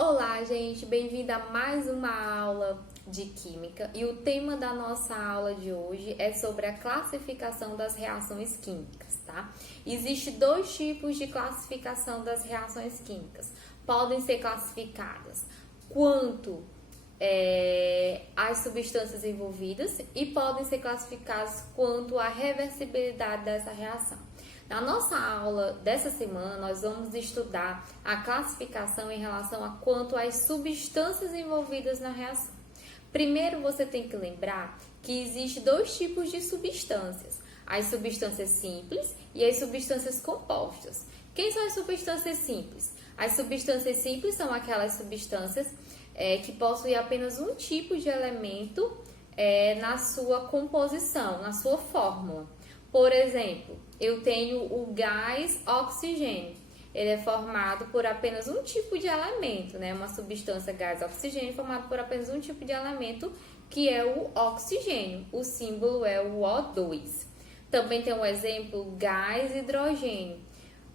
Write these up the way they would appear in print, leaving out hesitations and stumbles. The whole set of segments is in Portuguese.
Olá, gente, bem-vinda a mais uma aula de Química e o tema da nossa aula de hoje é sobre a classificação das reações químicas, tá? Existem dois tipos de classificação das reações químicas. Podem ser classificadas quanto as substâncias envolvidas e podem ser classificadas quanto à reversibilidade dessa reação. Na nossa aula dessa semana, nós vamos estudar a classificação em relação a quanto às substâncias envolvidas na reação. Primeiro, você tem que lembrar que existe dois tipos de substâncias: as substâncias simples e as substâncias compostas. Quem são as substâncias simples? As substâncias simples são aquelas substâncias que possuem apenas um tipo de elemento na sua composição, na sua fórmula. Por exemplo, eu tenho o gás oxigênio. Ele é formado por apenas um tipo de elemento, né? Uma substância gás oxigênio formado por apenas um tipo de elemento, que é o oxigênio. O símbolo é o O2. Também tem um exemplo, gás hidrogênio.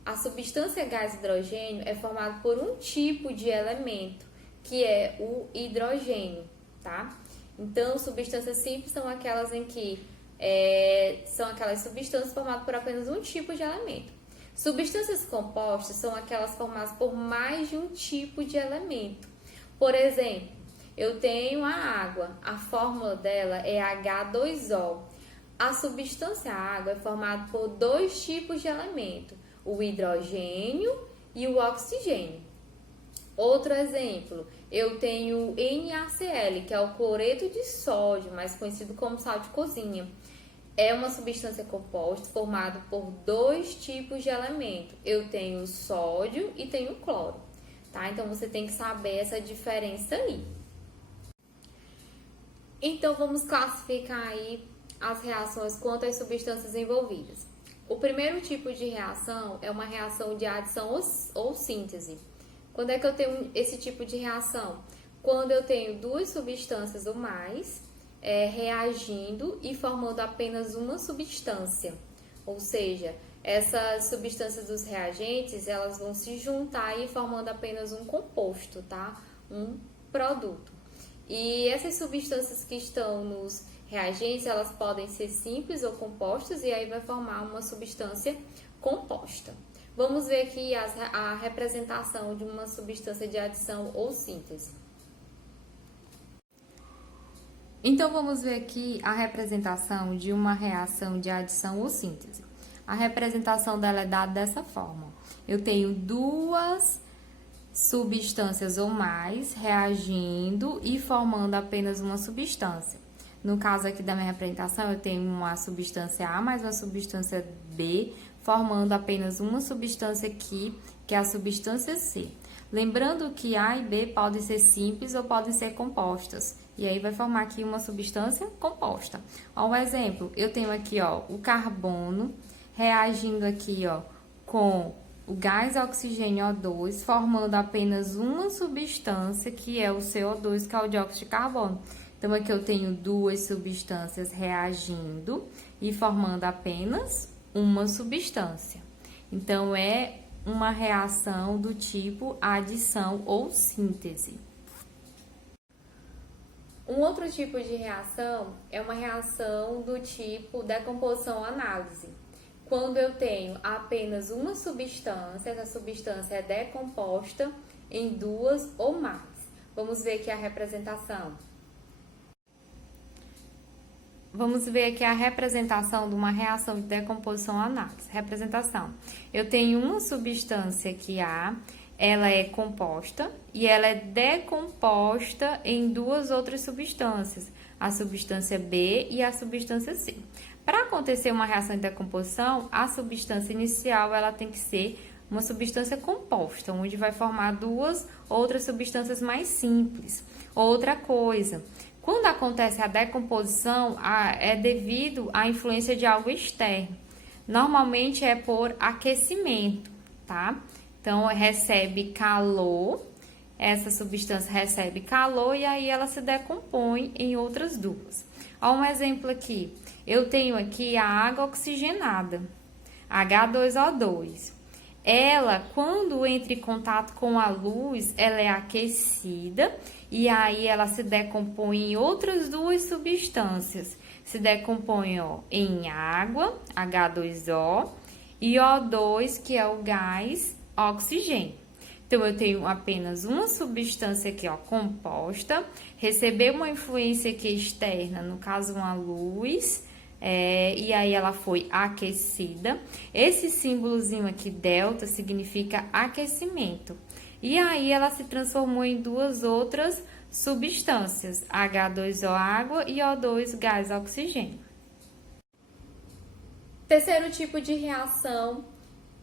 A substância gás hidrogênio é formada por um tipo de elemento, que é o hidrogênio, tá? Então, substâncias simples são aquelas em que são aquelas substâncias formadas por apenas um tipo de elemento. Substâncias compostas são aquelas formadas por mais de um tipo de elemento. Por exemplo, eu tenho a água, a fórmula dela é H2O. A substância água é formada por dois tipos de elemento, o hidrogênio e o oxigênio. Outro exemplo, eu tenho NaCl, que é o cloreto de sódio, mais conhecido como sal de cozinha. É uma substância composta formada por dois tipos de elemento. Eu tenho sódio e tenho cloro, tá? Então, você tem que saber essa diferença aí. Então, vamos classificar aí as reações quanto às substâncias envolvidas. O primeiro tipo de reação é uma reação de adição ou síntese. Quando é que eu tenho esse tipo de reação? Quando eu tenho duas substâncias ou mais reagindo e formando apenas uma substância. Ou seja, essas substâncias dos reagentes, elas vão se juntar e formando apenas um composto, tá? Um produto. E essas substâncias que estão nos reagentes, elas podem ser simples ou compostas e aí vai formar uma substância composta. Vamos ver aqui a representação de uma substância de adição ou síntese. Então, vamos ver aqui a representação de uma reação de adição ou síntese. A representação dela é dada dessa forma. Eu tenho duas substâncias ou mais reagindo e formando apenas uma substância. No caso aqui da minha representação, eu tenho uma substância A mais uma substância B, formando apenas uma substância aqui, que é a substância C. Lembrando que A e B podem ser simples ou podem ser compostas. E aí vai formar aqui uma substância composta. Ó, um exemplo, eu tenho aqui, ó, o carbono reagindo aqui, ó, com o gás oxigênio O2, formando apenas uma substância, que é o CO2, que é o dióxido de carbono. Então, aqui eu tenho duas substâncias reagindo e formando apenas uma substância. Então, é uma reação do tipo adição ou síntese. Um outro tipo de reação é uma reação do tipo decomposição-análise. Quando eu tenho apenas uma substância, essa substância é decomposta em duas ou mais. Vamos ver aqui a representação. Vamos ver aqui a representação de uma reação de decomposição-análise. Representação. Eu tenho uma substância aqui A, ela é composta e ela é decomposta em duas outras substâncias, a substância B e a substância C. Para acontecer uma reação de decomposição, a substância inicial ela tem que ser uma substância composta, onde vai formar duas outras substâncias mais simples. Outra coisa, quando acontece a decomposição, é devido à influência de algo externo. Normalmente é por aquecimento, tá? Então, recebe calor, essa substância recebe calor e aí ela se decompõe em outras duas. Olha um exemplo aqui. Eu tenho aqui a água oxigenada, H2O2. ela, quando entra em contato com a luz, ela é aquecida e aí ela se decompõe em outras duas substâncias. Se decompõe em água, H2O, e O2, que é o gás oxigênio. Então, eu tenho apenas uma substância aqui, composta, recebeu uma influência aqui externa, no caso, uma luz, e aí ela foi aquecida. Esse símbolozinho aqui, delta, significa aquecimento. E aí ela se transformou em duas outras substâncias, H2O, água, e O2, gás oxigênio. Terceiro tipo de reação,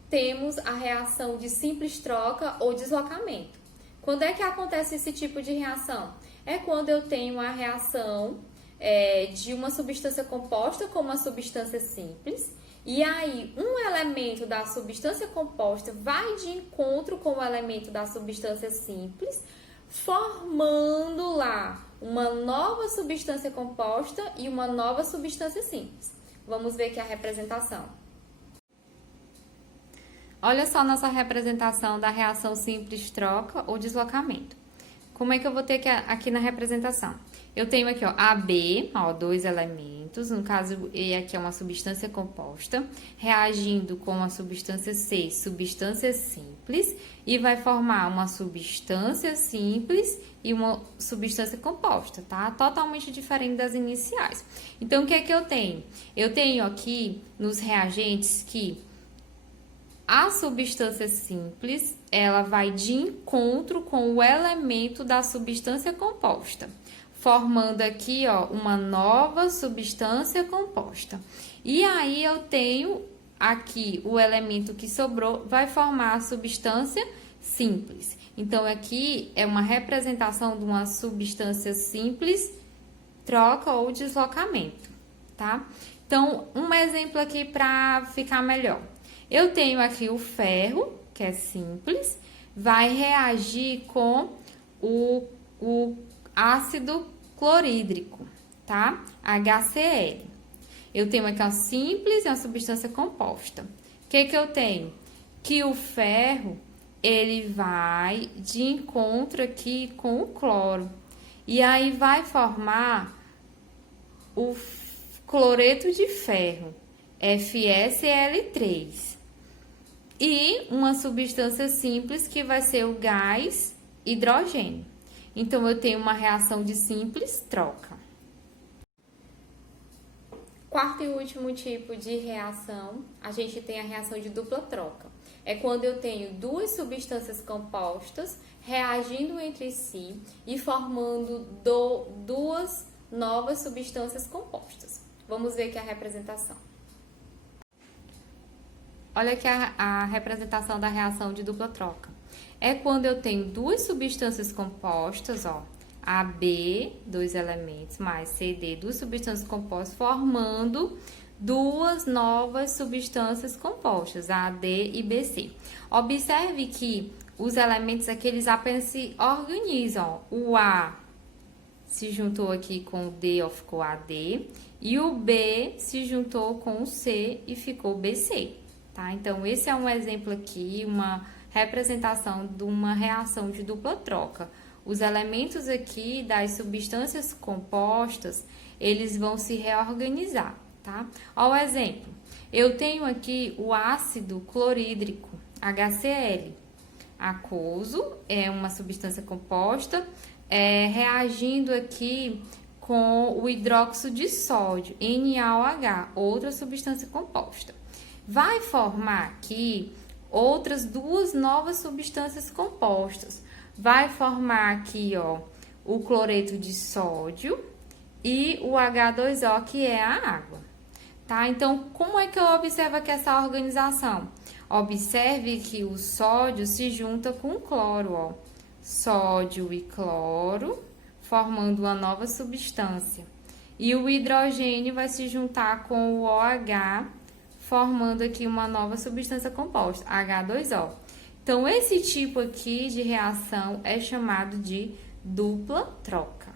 temos a reação de simples troca ou deslocamento. Quando é que acontece esse tipo de reação? É quando eu tenho a reação de uma substância composta com uma substância simples, e aí um elemento da substância composta vai de encontro com o elemento da substância simples, formando lá uma nova substância composta e uma nova substância simples. Vamos ver aqui a representação. Olha só nossa representação da reação simples troca ou deslocamento. Como é que eu vou ter aqui na representação? Eu tenho aqui, AB, dois elementos, no caso, E aqui é uma substância composta, reagindo com a substância C, substância simples, e vai formar uma substância simples e uma substância composta, tá? Totalmente diferente das iniciais. Então, o que é que eu tenho? Eu tenho aqui nos reagentes que a substância simples, ela vai de encontro com o elemento da substância composta, formando aqui, uma nova substância composta. E aí, eu tenho aqui o elemento que sobrou, vai formar a substância simples. Então, aqui é uma representação de uma substância simples, troca ou deslocamento, tá? Então, um exemplo aqui para ficar melhor. Eu tenho aqui o ferro, que é simples, vai reagir com o ácido clorídrico, tá? HCl. Eu tenho aqui uma simples e uma substância composta. O que eu tenho? Que o ferro, ele vai de encontro aqui com o cloro. E aí vai formar o cloreto de ferro, FeSL3. E uma substância simples que vai ser o gás hidrogênio. Então, eu tenho uma reação de simples troca. Quarto e último tipo de reação, a gente tem a reação de dupla troca. É quando eu tenho duas substâncias compostas reagindo entre si e formando duas novas substâncias compostas. Vamos ver aqui a representação. Olha aqui a representação da reação de dupla troca. É quando eu tenho duas substâncias compostas, AB, dois elementos, mais CD, duas substâncias compostas, formando duas novas substâncias compostas, AD e BC. Observe que os elementos aqui, eles apenas se organizam. O A se juntou aqui com o D, ficou AD, e o B se juntou com o C e ficou BC. Tá? Então, esse é um exemplo aqui, uma representação de uma reação de dupla troca. Os elementos aqui das substâncias compostas, eles vão se reorganizar, tá? Ó o exemplo, eu tenho aqui o ácido clorídrico, HCl. Aquoso é uma substância composta, reagindo aqui com o hidróxido de sódio, NaOH, outra substância composta. Vai formar aqui outras duas novas substâncias compostas. Vai formar aqui, o cloreto de sódio e o H2O, que é a água. Tá? Então, como é que eu observo aqui essa organização? Observe que o sódio se junta com o cloro, Sódio e cloro, formando uma nova substância. E o hidrogênio vai se juntar com o OH, formando aqui uma nova substância composta, H2O. Então, esse tipo aqui de reação é chamado de dupla troca.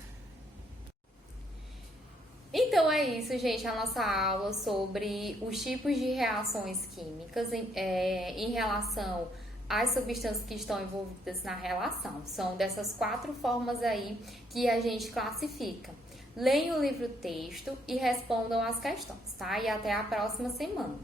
Então é isso, gente, a nossa aula sobre os tipos de reações químicas em relação às substâncias que estão envolvidas na relação. São dessas 4 formas aí que a gente classifica. Leiam o livro texto e respondam as questões, tá? E até a próxima semana.